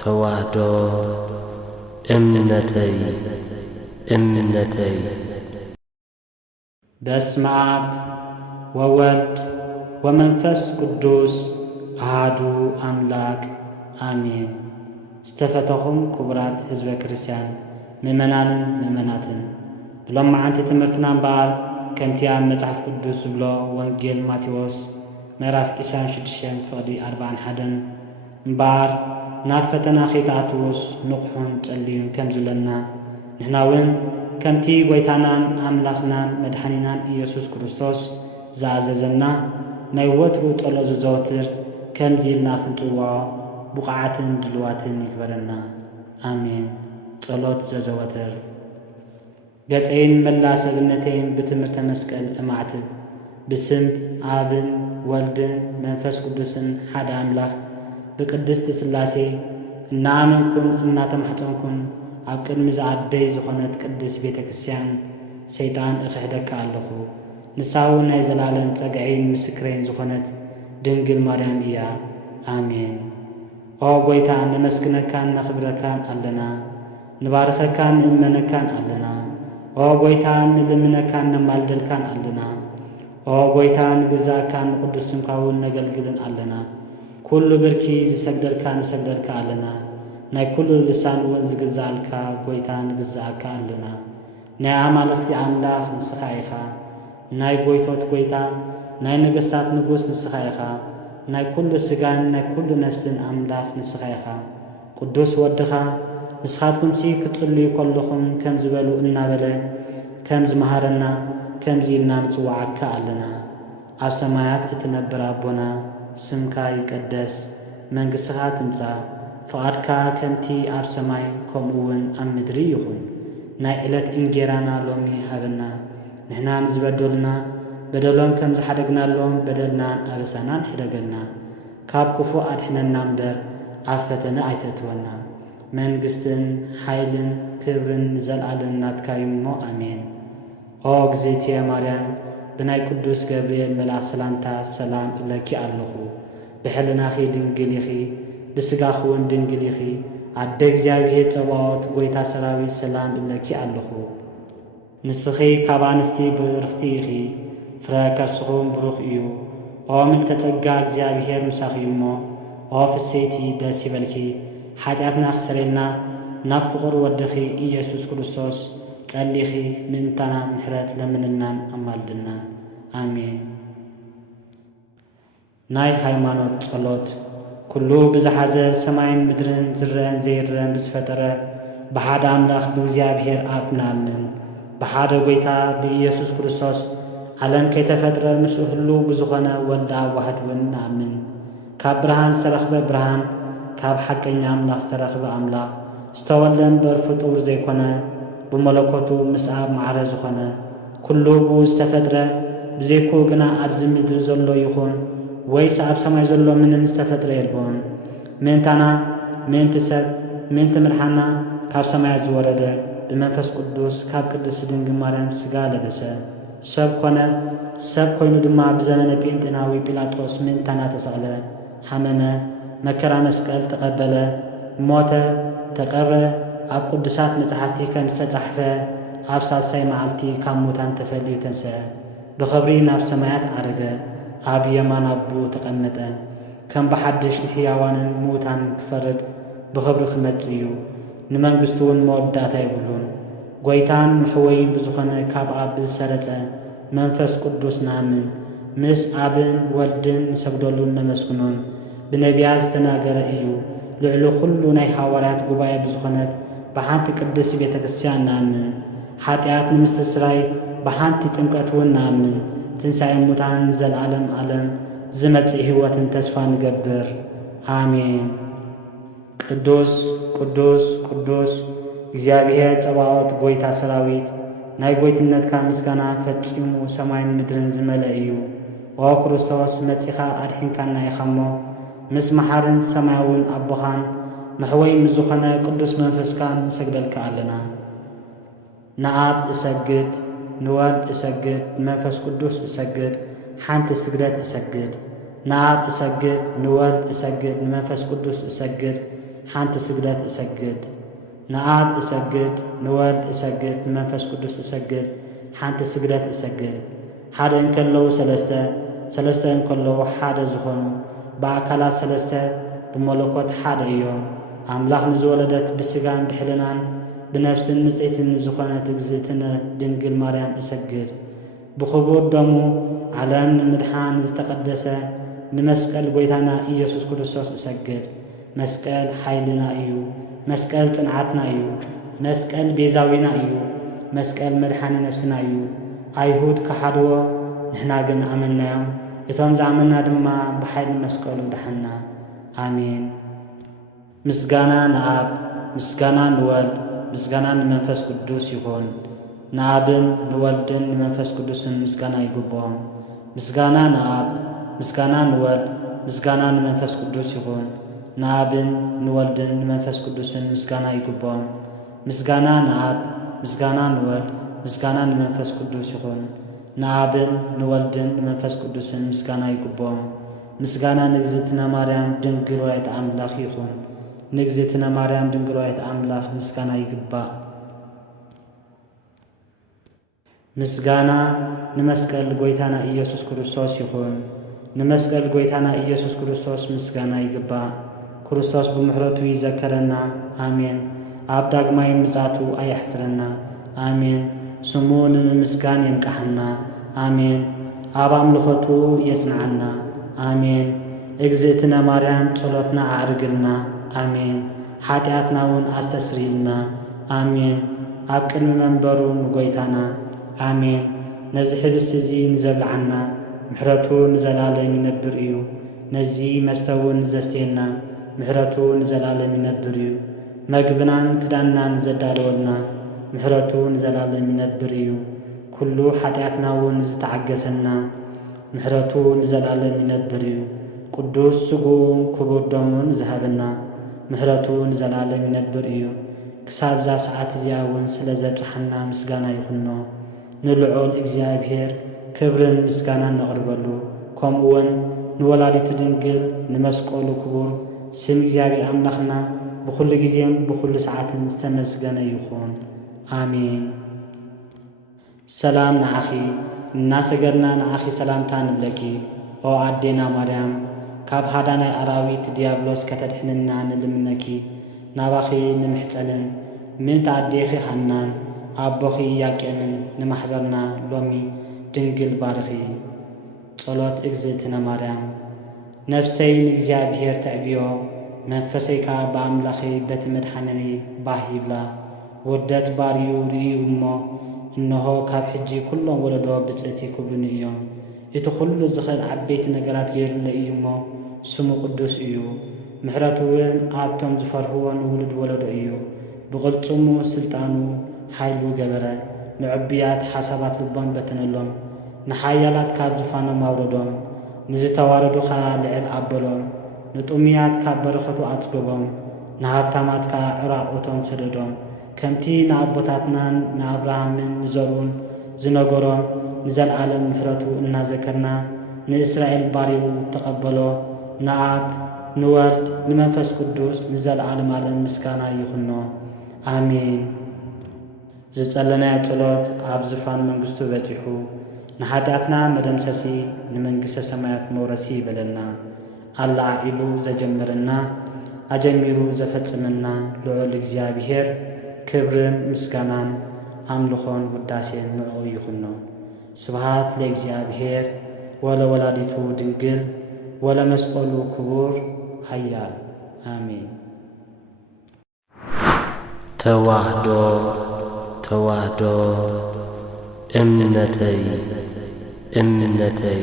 ተዋህዶ እምነተይ በስመ አብ ወወልድ ወመንፈስ ቅዱስ አሐዱ አምላክ አሜን። ዝተፈተኹም ክቡራት ህዝበ ክርስቲያን ምእመናንን ምእመናትን ብሎም መዓንቲ ትምህርትና እምበኣር ከምቲ ኣብ መጽሓፍ ቅዱስ ዝብሎ ወንጌል ማቴዎስ ምዕራፍ 26 ፍቕዲ 41 እምበኣር ናብ ፈተና ከይተኣትዉስ ንቑሑን ጸልዩን ከም ዝብለና ንሕና እውን ከምቲ ጐይታናን ኣምላኽናን መድኃኒናን ኢየሱስ ክርስቶስ ዝኣዘዘና ናይ ወትሩ ጸሎት ዝዘወትር ከምዚ ኢልና ክንጽውዖ ብቕዓትን ድልዋትን ይግበረና ኣሜን። ጸሎት ዘዘወትር ገጸይን መላ ሰብነተይን ብትምህርተ መስቀል እማዕትብ ብስም አብን ወልድን መንፈስ ቅዱስን ሓደ አምላክ ብቅድስቲ ሥላሴ እናአመንኩን እናተማሕፀንኩን ኣብ ቅድሚ ዝኣደይ ዝኾነት ቅድስ ቤተ ክርስቲያን ሰይጣን እኽሕደካ ኣለኹ። ንሳው ናይ ዘላለም ጸግዐይን ምስክረይን ዝኾነት ድንግል ማርያም እያ። አሜን። ኦ ጐይታ ነመስግነካን ነኽብረካን ኣለና፣ ንባርኸካን ንእመነካን ኣለና። ኦ ጐይታ ንልምነካን ነማልደልካን ኣለና። ኦ ጐይታ ንግዛእካን ንቅዱስ ስምካ እውን ነገልግልን ኣለና። ኩሉ ብርኪ ዝሰግደልካ ንሰግደልካ ኣለና። ናይ ኩሉ ልሳን እውን ዝግዛእልካ ጐይታ ንግዛእካ ኣለና። ናይ ኣማልኽቲ ኣምላኽ ንስኻ ኢኻ። ናይ ጐይቶት ጐይታ ናይ ነገሥታት ንጉሥ ንስኻ ኢኻ። ናይ ኩሉ ስጋን ናይ ኩሉ ነፍስን ኣምላኽ ንስኻ ኢኻ። ቅዱስ ወድኻ ንስኻትኩምሲ ክትጽልዩ ከለኹም ከም ዝበሉ እናበለ ከም ዝመሃረና ከምዚ ኢልና ንጽዋዓካ ኣለና። ኣብ ሰማያት እትነብር ኣቦና ስምካ ይቀደስ፣ መንግሥትኻ ትምጻእ፣ ፍቓድካ ከምቲ ኣብ ሰማይ ከምኡውን ኣብ ምድሪ ይኹን። ናይ ዕለት እንጀራና ሎሚ ሃበና፣ ንሕና ንዝበደሉና በደሎም ከም ዝሓደግናሎም በደልናን ኣበሳናን ሕደገልና፣ ካብ ክፉእ ኣድሕነና እምበር ኣብ ፈተነ ኣይተእትወና። መንግሥትን ሓይልን ክብርን ዘለዓለም ናትካ እሞ ኣሜን። ኦ እግዝእትየ ማርያም ብናይ ቅዱስ ገብርኤል መልኣኽ ሰላምታ ሰላም እብለኪ ኣለኹ። ብሕልናኺ ድንግል ኢኺ፣ ብስጋኺ እውን ድንግል ኢኺ። ኣደ እግዚኣብሔር ጸባዖት ጐይታ ሰራዊት ሰላም እብለኪ ኣለኹ። ንስኺ ካብ ኣንስቲ ብርኽቲ ኢኺ፣ ፍረ ከርስኹም ብሩኽ እዩ። ኦ ምልዕተ ጸጋ እግዚኣብሔር ምሳኺ እሞ፣ ኦ ፍሰይቲ ደስ ይበልኪ። ሓጢኣትና ክሰረየልና ናብ ፍቑር ወድኺ ኢየሱስ ክርስቶስ ጸሊኺ ምእንታና ምሕረት ለምንናን ኣማልድናን ኣሜን። ናይ ሃይማኖት ጸሎት ኩሉ ብዝሓዘ ሰማይን ምድርን ዝርአን ዘይርአን ብዝፈጠረ ብሓደ ኣምላኽ ብእግዚኣብሔር ኣብ ንኣምን፣ ብሓደ ጐይታ ብኢየሱስ ክርስቶስ ዓለም ከይተፈጥረ ምስኡ ህሉ ብዝኾነ ወልዳ ዋህድ እውን ንኣምን። ካብ ብርሃን ዝተረኽበ ብርሃን፣ ካብ ሓቀኛ ኣምላኽ ዝተረኽበ ኣምላኽ፣ ዝተወልደ እምበር ፍጡር ዘይኮነ ብመለኮቱ ምስ ኣብ ማዕረ ዝኾነ ኩሉ ብኡ ዝተፈጥረ ብዘይኩ ግና ኣብዚ ምድሪ ዘሎ ይኹን ወይስ ኣብ ሰማይ ዘሎ ምንም ዝተፈጥረ የልቦን። ምእንታና ምእንቲ ሰብ ምእንቲ ምድሓና ካብ ሰማያት ዝወረደ ብመንፈስ ቅዱስ ካብ ቅድስቲ ድንግል ማርያም ሥጋ ለበሰ፣ ሰብ ኮነ። ሰብ ኮይኑ ድማ ብዘመነ ጴንጤናዊ ጲላጦስ ምእንታና ተሰቕለ፣ ሓመመ፣ መከራ መስቀል ተቐበለ፣ ሞተ፣ ተቐብረ። ኣብ ቅዱሳት መጻሕፍቲ ከም ዝተጻሕፈ ኣብ ሳልሳይ መዓልቲ ካብ ሙታን ተፈልዩ ተንሥአ፣ ብኽብሪ ናብ ሰማያት ዓረገ፣ ኣብ የማን ኣቦኡ ተቐመጠ። ከም ብሓድሽ ንሕያዋንን ምዉታን ክፈርድ ብኽብሪ ክመጽእ እዩ። ንመንግሥቱ እውን መወዳእታ የብሉን። ጐይታን ምሕወይን ብዝኾነ ካብ ኣብ ብዝሰረጸ መንፈስ ቅዱስ ንኣምን፣ ምስ ኣብን ወልድን ንሰግደሉን ነመስግኖን። ብነቢያት ዝተናገረ እዩ። ልዕሊ ኹሉ ናይ ሐዋርያት ጉባኤ ብዝኾነት ብሓንቲ ቅድስቲ ቤተ ክርስቲያን ንኣምን። ሓጢኣት ንምስትስራይ ብሓንቲ ጥምቀት እውን ንኣምን። ትንሣኤ ሙታን ዘለዓለም ዓለም ዝመጽእ ሕይወትን ተስፋ ንገብር ኣሜን። ቅዱስ ቅዱስ ቅዱስ እግዚኣብሔር ጸባዖት ጐይታ ሰራዊት፣ ናይ ጐይትነትካ ምስጋና ፈጺሙ ሰማይን ምድርን ዝመልአ እዩ። ኦ ክርስቶስ መጺኻ ኣድሒንካና ኢኻ እሞ ምስ መሓርን ሰማያውን ኣቦኻን መሕወይ ምዝኾነ ቅዱስ መንፈስካን ንሰግደልካ ኣለና። ንኣብ እሰግድ፣ ንወልድ እሰግድ፣ ንመንፈስ ቅዱስ እሰግድ፣ ሓንቲ ስግደት እሰግድ። ንአብ እሰግድ ንወልድ እሰግድ ንመንፈስ ቅዱስ እሰግድ ሓንቲ ስግደት እሰግድ ንአብ እሰግድ ንወልድ እሰግድ ንመንፈስ ቅዱስ እሰግድ ሓንቲ ስግደት እሰግድ ሓደ እንከለዉ ሰለስተ ሰለስተ እንከለዉ ሓደ ዝኾኑ ብኣካላት ሰለስተ ብመለኮት ሓደ እዮም ኣምላኽ ንዝወለደት ብስጋን ብሕልናን ብነፍስን ንጽሕትን ዝኾነት እግዝእትነ ድንግል ማርያም እሰግድ ብኽቡር ደሙ ዓለም ንምድሓን ዝተቐደሰ ንመስቀል ጐይታና ኢየሱስ ክርስቶስ እሰግድ መስቀል ሓይልና እዩ መስቀል ጽንዓትና እዩ መስቀል ቤዛዊና እዩ መስቀል መድሓኒ ነፍስና እዩ ኣይሁድ ከሓድዎ ንሕና ግን ኣመናዮም እቶም ዝኣመና ድማ ብሓይሊ መስቀሉ ድሓና ኣሜን ምስጋና ንኣብ ምስጋና ንወልድ ምስጋና ንመንፈስ ቅዱስ ይኹን ንኣብን ንወልድን ንመንፈስ ቅዱስን ምስጋና ይግብኦም ምስጋና ንኣብ ምስጋና ንወልድ ምስጋና ንመንፈስ ቅዱስ ይኹን ንኣብን ንወልድን ንመንፈስ ቅዱስን ምስጋና ይግብኦም ምስጋና ንኣብ ምስጋና ንወልድ ምስጋና ንመንፈስ ቅዱስ ይኹን ንኣብን ንወልድን ንመንፈስ ቅዱስን ምስጋና ይግብኦም ምስጋና ንእግዝእትነ ማርያም ድንግል ወላዲተ ኣምላኽ ይኹን ንእግዝእትነ ማርያም ድንግል ወላዲተ ኣምላኽ ምስጋና ይግባእ ምስጋና ንመስቀል ጐይታና ኢየሱስ ክርስቶስ ይኹን ንመስቀል ጐይታና ኢየሱስ ክርስቶስ ምስጋና ይግባእ ክርስቶስ ብምሕረቱ ይዘከረና ኣሜን ኣብ ዳግማይ ምጻቱ ኣየሕፍረና ኣሜን ስሙ ንምምስጋን የንቃሕና ኣሜን ኣብ ኣምልኾቱ የጽንዓና ኣሜን እግዝእትነ ማርያም ጸሎትና ኣዕርግልና ኣሜን ኃጢአትና እውን ኣስተስሪልና ኣሜን ኣብ ቅድሚ መንበሩ ንጐይታና ኣሜን ነዚ ሕብስቲ እዚ ንዘብልዓና ምሕረቱ ንዘላለም ይነብር እዩ ነዚ መስተ እውን ንዘስተየና ምሕረቱ ንዘላለም ይነብር እዩ መግብናን ክዳንናን ዘዳለወልና ምሕረቱ ንዘላለም ይነብር እዩ ኩሉ ኃጢአትና እውን ዝተዓገሰና ምሕረቱ ንዘላለም ይነብር እዩ ቅዱስ ስጉኡን ክቡር ደሙን ዝሃበና ምሕረቱ ንዘላለም ይነብር እዩ ክሳብ ዛ ሰዓት እዚኣ እውን ስለ ዘብጽሐና ምስጋና ይኹኖ ንልዑል እግዚኣብሔር ክብርን ምስጋናን ነቕርበሉ ከምኡውን ንወላዲቱ ድንግል ንመስቀሉ ክቡር ስም እግዚኣብሔር ኣምላኽና ብኹሉ ጊዜም ብኹሉ ሰዓትን ዝተመስገነ ይኹን ኣሜን ሰላም ንዓኺ እናሰገድና ንዓኺ ሰላምታ ንብለኪ ኦ ኣዴና ማርያም ካብ ሃዳናይ ኣራዊት ዲያብሎስ ከተድሕንና ንልምነኪ ናባኺ ንምሕፀንን ምንታ ኣዴኺ ሃናን ኣቦኺ ያቄምን ንማሕበርና ሎሚ ድንግል ባርኺ ጸሎት እግዝእትነ ማርያም ነፍሰይ ንእግዚኣብሔር ተዕብዮ መንፈሰይካ ብኣምላኺ በቲ መድሓነኒ ባህ ይብላ ወደት ባርዩ ርእዩ እሞ እነሆ ካብ ሕጂ ኩሎም ወለዶ ብፅእቲ ክብሉኒ እዮም እቲ ኩሉ ዝኽእል ዓበይቲ ነገራት ገይሩለ እዩ እሞ ስሙ ቅዱስ እዩ ምሕረቱ እውን ኣብቶም ዝፈርህዎን ውሉድ ወለዶ እዩ ብቕልጹሙ ስልጣኑ ሓይሉ ገበረ ንዕብያት ሓሳባት ልቦም በተነሎም ንሓያላት ካብ ዙፋኖም ኣውረዶም ንዝተዋረዱ ኸዓ ልዕል ኣበሎም ንጡምያት ካብ በረኸቱ ኣጽገቦም ንሃብታማት ከዓ ዕራቆቶም ሰደዶም ከምቲ ንኣቦታትናን ንኣብርሃምን ንዘርኡን ዝነገሮም ንዘለዓለም ምሕረቱ እናዘከርና ንእስራኤል ባሪኡ ተቐበሎ ንኣብ ንወልድ ንመንፈስ ቅዱስ ንዘለዓለም ዓለም ምስጋና ይኹኖ ኣሜን ዝጸለናዮ ጸሎት ኣብ ዝፋን መንግሥቱ በጺሑ ንኃጢአትና መደምሰሲ ንመንግሥተ ሰማያት መውረሲ ይበለና ኣላዒሉ ዘጀመረና ኣጀሚሩ ዘፈጽመና ልዑል እግዚኣብሔር ክብርን ምስጋናን ኣምልኾን ውዳሴን ንዑ ይኹኖ ስብሃት ለእግዚኣብሔር ወለወላዲቱ ድንግል ወለመስቀሉ ክቡር ሃያል አሜን። ተዋህዶ እምነተይ